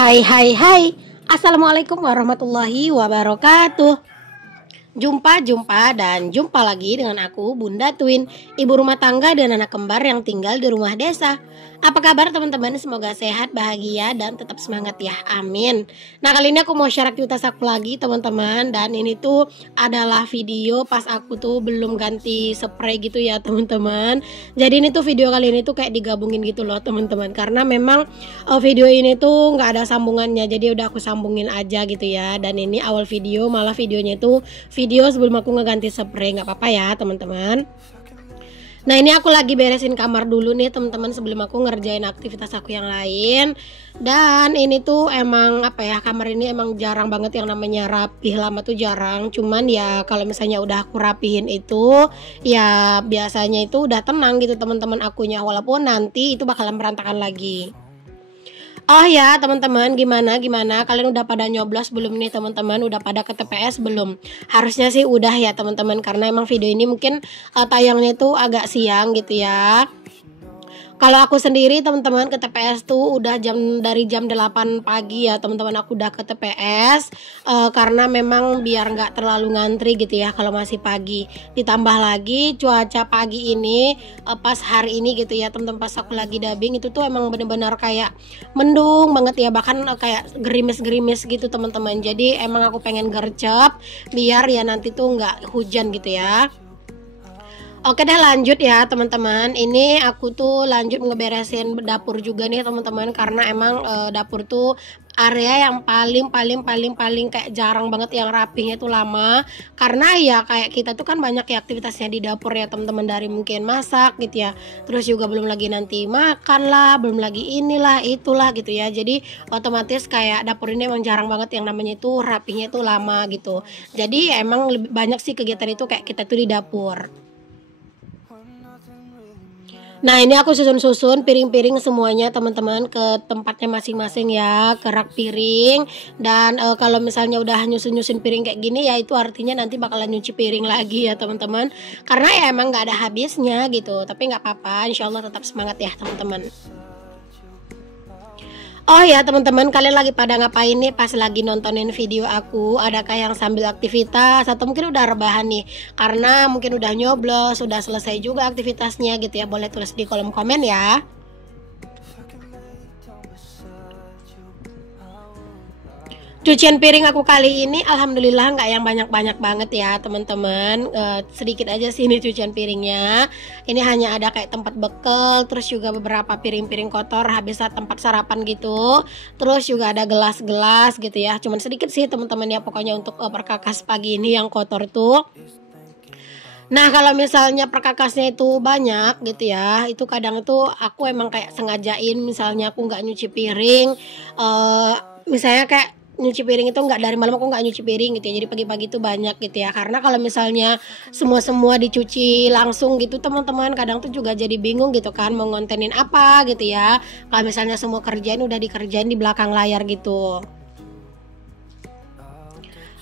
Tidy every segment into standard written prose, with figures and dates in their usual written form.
Hai hai hai. Assalamualaikum warahmatullahi wabarakatuh. Jumpa lagi dengan aku Bunda Twin, ibu rumah tangga dan anak kembar yang tinggal di rumah desa. Apa kabar teman-teman? Semoga sehat, bahagia, dan tetap semangat ya, amin. Nah, kali ini aku mau share aktivitas aku lagi teman-teman. Dan ini tuh adalah video pas aku tuh belum ganti spray gitu ya teman-teman. Jadi ini tuh video kali ini tuh kayak digabungin gitu loh teman-teman. Karena memang video ini tuh nggak ada sambungannya, jadi udah aku sambungin aja gitu ya. Dan ini awal video, malah videonya itu video sebelum aku ngeganti spray, nggak apa-apa ya teman-teman. Nah, ini aku lagi beresin kamar dulu nih teman-teman sebelum aku ngerjain aktivitas aku yang lain. Dan ini tuh emang apa ya, kamar ini emang jarang banget yang namanya rapih, lama tuh jarang. Cuman ya kalau misalnya udah aku rapihin itu ya biasanya itu udah tenang gitu teman-teman akunya, walaupun nanti itu bakalan berantakan lagi. Oh ya teman-teman, gimana kalian udah pada nyoblos belum nih teman-teman? Udah pada ke TPS belum? Harusnya sih udah ya teman-teman, karena emang video ini mungkin tayangnya itu agak siang gitu ya. Kalau aku sendiri teman-teman ke TPS tuh udah dari jam 8 pagi ya teman-teman, aku udah ke TPS karena memang biar nggak terlalu ngantri gitu ya kalau masih pagi. Ditambah lagi cuaca pagi ini pas hari ini gitu ya teman-teman, pas aku lagi dubbing itu tuh emang bener-bener kayak mendung banget ya, bahkan kayak gerimis-gerimis gitu teman-teman. Jadi emang aku pengen gercep biar ya nanti tuh nggak hujan gitu ya. Oke deh, lanjut ya teman-teman. Ini aku tuh lanjut ngeberesin dapur juga nih teman-teman, karena emang dapur tuh area yang paling kayak jarang banget yang rapihnya tuh lama. Karena ya kayak kita tuh kan banyak ya aktivitasnya di dapur ya teman-teman, dari mungkin masak gitu ya, terus juga belum lagi nanti makan lah, belum lagi inilah itulah gitu ya. Jadi otomatis kayak dapur ini emang jarang banget yang namanya itu rapihnya tuh lama gitu. Jadi emang lebih banyak sih kegiatan itu kayak kita tuh di dapur. Nah, ini aku susun-susun piring-piring semuanya teman-teman ke tempatnya masing-masing ya, ke rak piring. Dan kalau misalnya udah nyusun-nyusun piring kayak gini ya, itu artinya nanti bakalan nyuci piring lagi ya teman-teman. Karena ya emang nggak ada habisnya gitu, tapi nggak apa-apa, insya Allah tetap semangat ya teman-teman. Oh ya teman-teman, kalian lagi pada ngapain nih pas lagi nontonin video aku? Adakah yang sambil aktivitas atau mungkin udah rebahan nih? Karena mungkin udah nyoblos, sudah selesai juga aktivitasnya gitu ya. Boleh tulis di kolom komen ya. Cucian piring aku kali ini alhamdulillah nggak yang banyak-banyak banget ya teman-teman, sedikit aja sih ini cucian piringnya. Ini hanya ada kayak tempat bekel, terus juga beberapa piring-piring kotor habis tempat sarapan gitu, terus juga ada gelas-gelas gitu ya. Cuman sedikit sih teman-teman ya, pokoknya untuk perkakas pagi ini yang kotor tuh. Nah, kalau misalnya perkakasnya itu banyak gitu ya, itu kadang tuh aku emang kayak sengajain, misalnya aku nggak nyuci piring, misalnya kayak nyuci piring itu nggak dari malam, aku nggak nyuci piring gitu ya, jadi pagi-pagi itu banyak gitu ya. Karena kalau misalnya semua dicuci langsung gitu teman-teman, kadang tuh juga jadi bingung gitu kan mau ngontenin apa gitu ya, kalau misalnya semua kerjaan udah dikerjain di belakang layar gitu.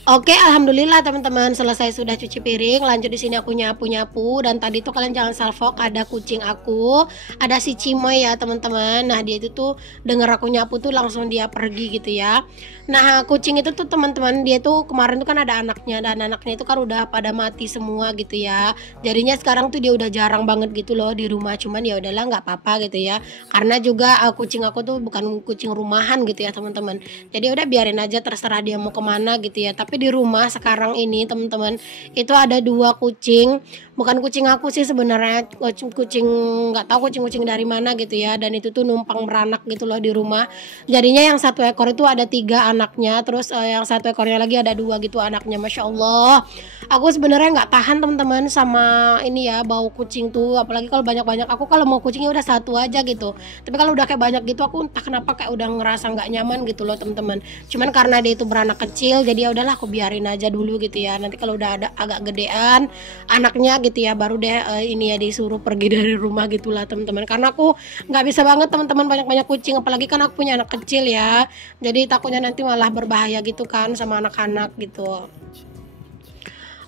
Oke, alhamdulillah teman-teman selesai sudah cuci piring. Lanjut di sini aku nyapu-nyapu, dan tadi tuh kalian jangan salfok, ada kucing aku, ada si Cimoy ya teman-teman. Nah, dia itu tuh denger aku nyapu tuh langsung dia pergi gitu ya. Nah, kucing itu tuh teman-teman, dia tuh kemarin tuh kan ada anaknya, dan anaknya itu kan udah pada mati semua gitu ya. Jadinya sekarang tuh dia udah jarang banget gitu loh di rumah. Cuman ya udahlah, nggak apa-apa gitu ya. Karena juga kucing aku tuh bukan kucing rumahan gitu ya teman-teman. Jadi udah biarin aja, terserah dia mau kemana gitu ya. Tapi di rumah sekarang ini teman-teman itu ada dua kucing, bukan kucing aku sih sebenarnya, kucing nggak tahu kucing dari mana gitu ya. Dan itu tuh numpang beranak gitu loh di rumah. Jadinya yang satu ekor itu ada 3 anaknya, terus yang satu ekornya lagi ada 2 gitu anaknya. Masya Allah, aku sebenarnya nggak tahan teman-teman sama ini ya, bau kucing tuh, apalagi kalau banyak-banyak. Aku kalau mau kucingnya udah satu aja gitu, tapi kalau udah kayak banyak gitu aku entah kenapa kayak udah ngerasa nggak nyaman gitu loh teman-teman. Cuman karena dia itu beranak kecil, jadi ya udahlah aku biarin aja dulu gitu ya. Nanti kalau udah ada agak gedean anaknya gitu ya, baru deh ini ya disuruh pergi dari rumah gitulah teman-teman. Karena aku nggak bisa banget teman-teman banyak-banyak kucing, apalagi kan aku punya anak kecil ya, jadi takutnya nanti malah berbahaya gitu kan sama anak-anak gitu.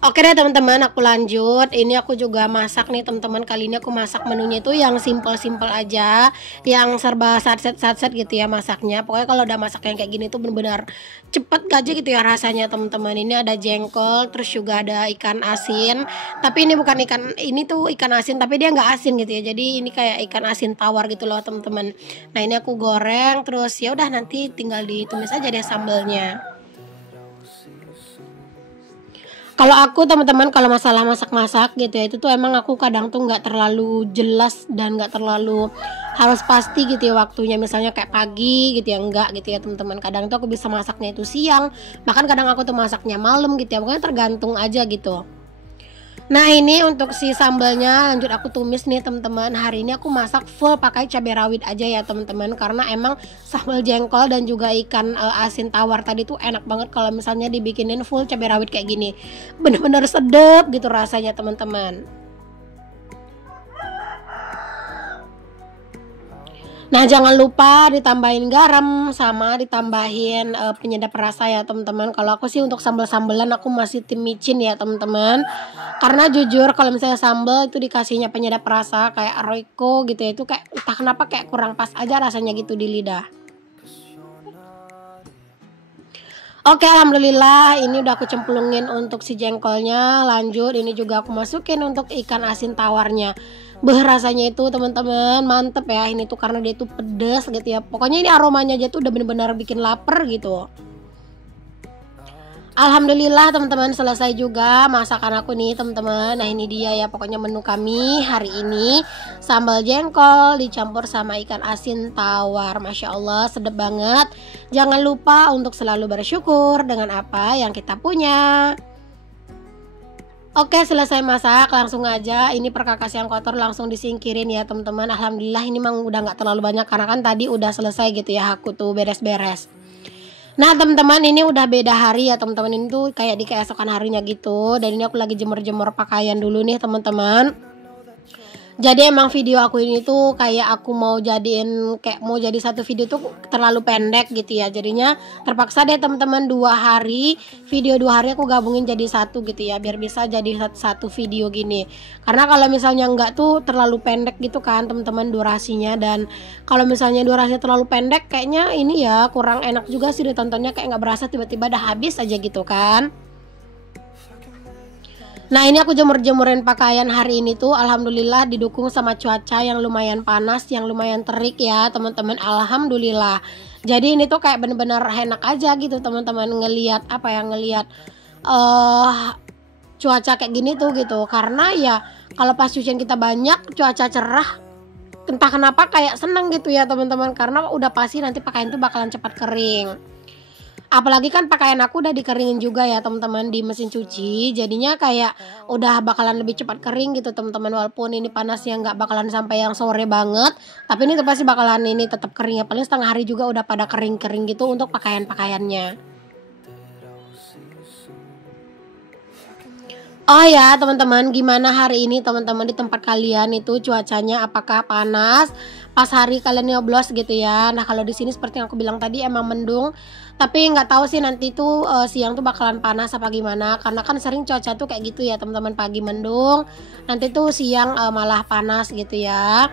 Oke deh teman-teman, aku lanjut. Ini aku juga masak nih teman-teman. Kali ini aku masak menunya itu yang simple-simple aja, yang serba satset gitu ya masaknya. Pokoknya kalau udah masak yang kayak gini tuh bener-bener cepet aja gitu ya rasanya teman-teman. Ini ada jengkol, terus juga ada ikan asin. Tapi ini bukan ikan, ini tuh ikan asin tapi dia nggak asin gitu ya. Jadi ini kayak ikan asin tawar gitu loh teman-teman. Nah ini aku goreng, terus ya udah nanti tinggal ditumis aja deh sambelnya. Kalau aku teman-teman kalau masalah masak-masak gitu ya, itu tuh emang aku kadang tuh nggak terlalu jelas dan nggak terlalu harus pasti gitu ya waktunya, misalnya kayak pagi gitu ya, enggak gitu ya teman-teman. Kadang tuh aku bisa masaknya itu siang, bahkan kadang aku tuh masaknya malam gitu ya, pokoknya tergantung aja gitu. Nah ini untuk si sambalnya lanjut aku tumis nih teman-teman. Hari ini aku masak full pakai cabai rawit aja ya teman-teman, karena emang sambal jengkol dan juga ikan asin tawar tadi tuh enak banget kalau misalnya dibikinin full cabai rawit kayak gini. Bener-bener sedep gitu rasanya teman-teman. Nah jangan lupa ditambahin garam sama ditambahin penyedap rasa ya teman-teman. Kalau aku sih untuk sambal-sambelan aku masih tim micin ya teman-teman. Karena jujur kalau misalnya sambal itu dikasihnya penyedap rasa kayak Royco gitu ya, itu kayak entah kenapa kayak kurang pas aja rasanya gitu di lidah. Oke, alhamdulillah ini udah aku cemplungin untuk si jengkolnya. Lanjut ini juga aku masukin untuk ikan asin tawarnya. Rasanya itu teman-teman mantep ya. Ini tuh karena dia tuh pedas gitu ya. Pokoknya ini aromanya aja tuh udah bener-bener bikin lapar gitu. Alhamdulillah teman-teman selesai juga masakan aku nih teman-teman. Nah ini dia ya pokoknya menu kami hari ini. Sambal jengkol dicampur sama ikan asin tawar. Masya Allah sedap banget. Jangan lupa untuk selalu bersyukur dengan apa yang kita punya. Oke selesai masak langsung aja. Ini perkakas yang kotor langsung disingkirin ya teman-teman. Alhamdulillah ini memang udah gak terlalu banyak, karena kan tadi udah selesai gitu ya aku tuh beres-beres. Nah teman-teman ini udah beda hari ya teman-teman, ini tuh kayak di keesokan harinya gitu. Dan ini aku lagi jemur-jemur pakaian dulu nih teman-teman. Jadi emang video aku ini tuh kayak aku mau jadiin kayak mau jadi satu video tuh terlalu pendek gitu ya. Jadinya terpaksa deh teman-teman 2 hari video 2 hari aku gabungin jadi satu gitu ya, biar bisa jadi satu video gini. Karena kalau misalnya enggak tuh terlalu pendek gitu kan teman-teman durasinya, dan kalau misalnya durasinya terlalu pendek kayaknya ini ya kurang enak juga sih ditontonnya, kayak nggak berasa tiba-tiba udah habis aja gitu kan. Nah ini aku jemur-jemurin pakaian hari ini tuh alhamdulillah didukung sama cuaca yang lumayan panas, yang lumayan terik ya teman-teman, alhamdulillah. Jadi ini tuh kayak bener-bener enak aja gitu teman-teman ngelihat apa ya, ngelihat cuaca kayak gini tuh gitu. Karena ya kalau pas cucian kita banyak cuaca cerah, entah kenapa kayak seneng gitu ya teman-teman, karena udah pasti nanti pakaian tuh bakalan cepat kering. Apalagi kan pakaian aku udah dikeringin juga ya teman-teman di mesin cuci, jadinya kayak udah bakalan lebih cepat kering gitu teman-teman. Walaupun ini panasnya nggak bakalan sampai yang sore banget, tapi ini pasti bakalan ini tetap kering ya, paling setengah hari juga udah pada kering-kering gitu untuk pakaian-pakaiannya. Oh ya teman-teman, gimana hari ini teman-teman di tempat kalian itu cuacanya, apakah panas pas hari kalian nyoblos gitu ya? Nah kalau di sini seperti yang aku bilang tadi emang mendung, tapi nggak tahu sih nanti tuh siang tuh bakalan panas apa gimana, karena kan sering cuaca tuh kayak gitu ya teman-teman, pagi mendung nanti tuh siang malah panas gitu ya.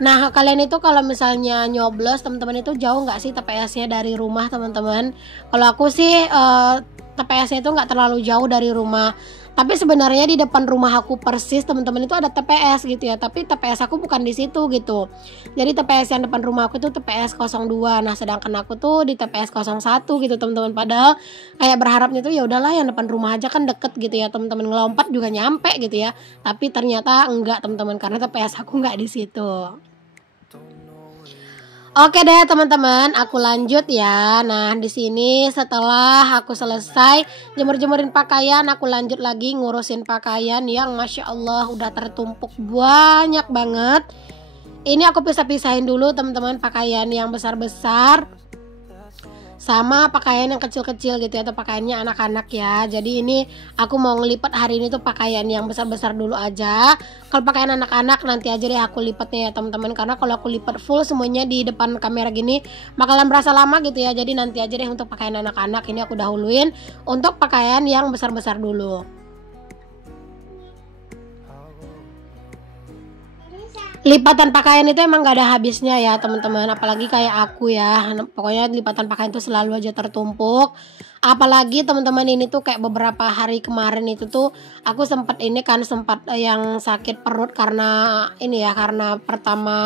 Nah kalian itu kalau misalnya nyoblos teman-teman itu jauh nggak sih TPS-nya dari rumah teman-teman? Kalau aku sih TPS-nya itu nggak terlalu jauh dari rumah. Tapi sebenarnya di depan rumah aku persis teman-teman itu ada TPS gitu ya. Tapi TPS aku bukan di situ gitu. Jadi TPS yang depan rumah aku itu TPS 02. Nah, sedangkan aku tuh di TPS 01 gitu teman-teman. Padahal kayak berharapnya tuh ya udahlah yang depan rumah aja kan deket gitu ya teman-teman, ngelompat juga nyampe gitu ya. Tapi ternyata enggak teman-teman, karena TPS aku enggak di situ. Oke deh teman-teman, aku lanjut ya. Nah, di sini setelah aku selesai jemur-jemurin pakaian, aku lanjut lagi ngurusin pakaian yang Masya Allah udah tertumpuk banyak banget. Ini aku pisah-pisahin dulu teman-teman, pakaian yang besar-besar sama pakaian yang kecil-kecil gitu ya, atau pakaiannya anak-anak ya. Jadi ini aku mau ngelipat hari ini tuh pakaian yang besar-besar dulu aja. Kalau pakaian anak-anak nanti aja deh aku lipatnya ya teman-teman, karena kalau aku lipat full semuanya di depan kamera gini bakalan berasa lama gitu ya. Jadi nanti aja deh untuk pakaian anak-anak ini aku dahuluin untuk pakaian yang besar-besar dulu. Lipatan pakaian itu emang gak ada habisnya ya teman-teman, apalagi kayak aku ya. Pokoknya lipatan pakaian itu selalu aja tertumpuk. Apalagi teman-teman ini tuh kayak beberapa hari kemarin itu tuh aku sempat yang sakit perut karena ini ya, karena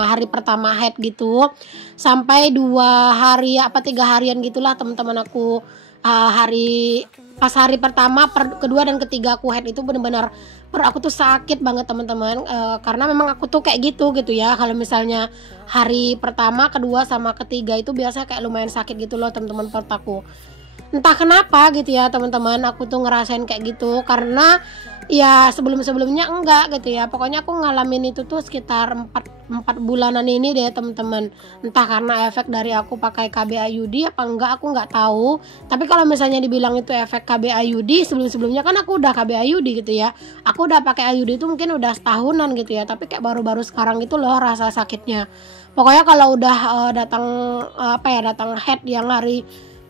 hari pertama head gitu. Sampai 2 hari apa 3 harian gitulah teman-teman aku pas hari pertama, kedua dan ketiga aku head itu benar-benar perut aku tuh sakit banget teman-teman, karena memang aku tuh kayak gitu ya. Kalau misalnya hari pertama, kedua sama ketiga itu biasanya kayak lumayan sakit gitu loh teman-teman perut aku. Entah kenapa gitu ya teman-teman, aku tuh ngerasain kayak gitu karena ya sebelum-sebelumnya enggak gitu ya. Pokoknya aku ngalamin itu tuh sekitar 4 bulanan ini deh teman-teman. Entah karena efek dari aku pakai KB IUD apa enggak, aku nggak tahu. Tapi kalau misalnya dibilang itu efek KB IUD, sebelum-sebelumnya kan aku udah KB IUD gitu ya. Aku udah pakai IUD itu mungkin udah setahunan gitu ya, tapi kayak baru-baru sekarang itu loh rasa sakitnya. Pokoknya kalau udah datang head yang hari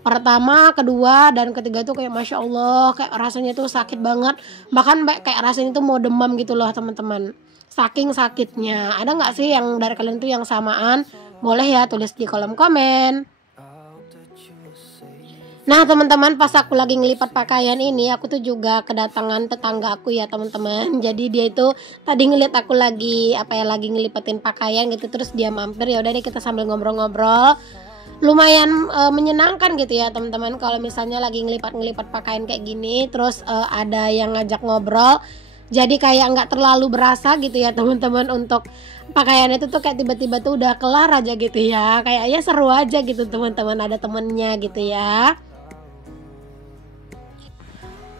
pertama, kedua, dan ketiga tuh kayak Masya Allah, kayak rasanya tuh sakit banget. Bahkan kayak rasanya tuh mau demam gitu loh teman-teman, saking sakitnya. Ada nggak sih yang dari kalian tuh yang samaan? Boleh ya tulis di kolom komen. Nah teman-teman, pas aku lagi ngelipat pakaian ini, aku tuh juga kedatangan tetangga aku ya teman-teman. Jadi dia itu tadi ngeliat aku lagi lagi ngelipatin pakaian gitu, terus dia mampir. Ya udah deh, kita sambil ngobrol-ngobrol. Lumayan menyenangkan gitu ya teman-teman kalau misalnya lagi ngelipat pakaian kayak gini, terus ada yang ngajak ngobrol, jadi kayak nggak terlalu berasa gitu ya teman-teman. Untuk pakaian itu tuh kayak tiba-tiba tuh udah kelar aja gitu ya, kayaknya seru aja gitu teman-teman, ada temennya gitu ya.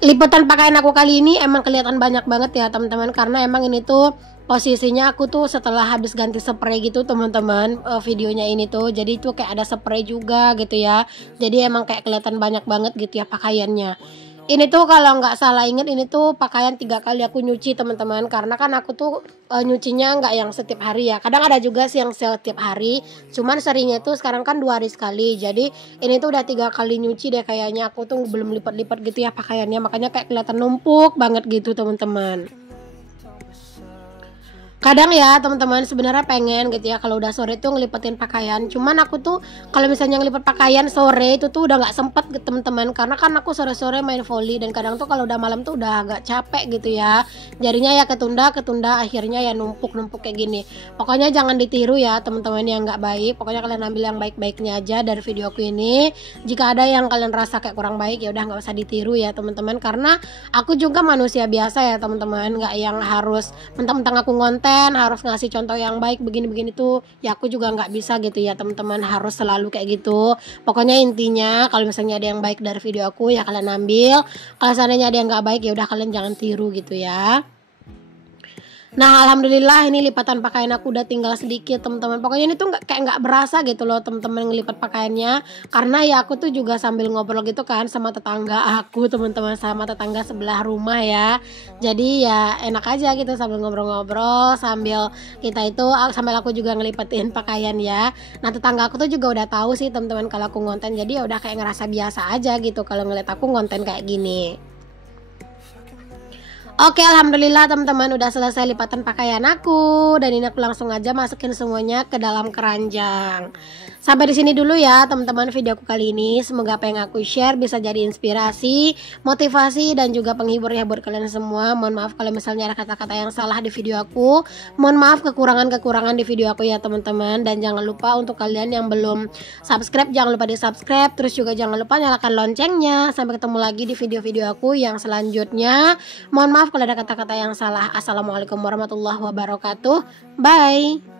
Liputan pakaian aku kali ini emang kelihatan banyak banget ya teman-teman, karena emang ini tuh posisinya aku tuh setelah habis ganti spray gitu teman-teman, videonya ini tuh jadi tuh kayak ada spray juga gitu ya. Jadi emang kayak kelihatan banyak banget gitu ya pakaiannya. Ini tuh kalau nggak salah inget, ini tuh pakaian 3 kali aku nyuci teman-teman, karena kan aku tuh nyucinya nggak yang setiap hari ya. Kadang ada juga sih yang setiap hari, cuman seringnya tuh sekarang kan 2 hari sekali. Jadi ini tuh udah 3 kali nyuci deh kayaknya. Aku tuh belum lipat-lipat gitu ya pakaiannya, makanya kayak kelihatan numpuk banget gitu teman-teman. Kadang ya teman-teman sebenarnya pengen gitu ya kalau udah sore tuh ngelipetin pakaian, cuman aku tuh kalau misalnya ngelipet pakaian sore itu tuh udah nggak sempet gitu teman-teman, karena kan aku sore-sore main volley, dan kadang tuh kalau udah malam tuh udah agak capek gitu ya, jadinya ya ketunda akhirnya ya numpuk kayak gini. Pokoknya jangan ditiru ya teman-teman yang nggak baik, pokoknya kalian ambil yang baik-baiknya aja dari videoku ini. Jika ada yang kalian rasa kayak kurang baik, ya udah nggak usah ditiru ya teman-teman, karena aku juga manusia biasa ya teman-teman, nggak yang harus mentang-mentang aku ngonten harus ngasih contoh yang baik begini-begini tuh ya. Aku juga nggak bisa gitu ya teman-teman, harus selalu kayak gitu. Pokoknya intinya kalau misalnya ada yang baik dari video aku ya kalian ambil, kalau seandainya ada yang nggak baik ya udah kalian jangan tiru gitu ya. Nah alhamdulillah ini lipatan pakaian aku udah tinggal sedikit teman-teman. Pokoknya ini tuh kayak nggak berasa gitu loh teman-teman ngelipat pakaiannya, karena ya aku tuh juga sambil ngobrol gitu kan sama tetangga aku teman-teman, sama tetangga sebelah rumah ya. Jadi ya enak aja gitu sambil ngobrol-ngobrol sambil aku juga ngelipatin pakaian ya. Nah tetangga aku tuh juga udah tahu sih teman-teman kalau aku ngonten, jadi ya udah kayak ngerasa biasa aja gitu kalau ngeliat aku ngonten kayak gini. Oke alhamdulillah teman-teman udah selesai lipatan pakaian aku, dan ini aku langsung aja masukin semuanya ke dalam keranjang. Sampai di sini dulu ya teman-teman videoku kali ini. Semoga apa yang aku share bisa jadi inspirasi, motivasi, dan juga penghibur ya buat kalian semua. Mohon maaf kalau misalnya ada kata-kata yang salah di video aku. Mohon maaf kekurangan-kekurangan di video aku ya teman-teman. Dan jangan lupa untuk kalian yang belum subscribe, jangan lupa di subscribe. Terus juga jangan lupa nyalakan loncengnya. Sampai ketemu lagi di video-video aku yang selanjutnya. Mohon maaf kalau ada kata-kata yang salah. Assalamualaikum warahmatullahi wabarakatuh. Bye.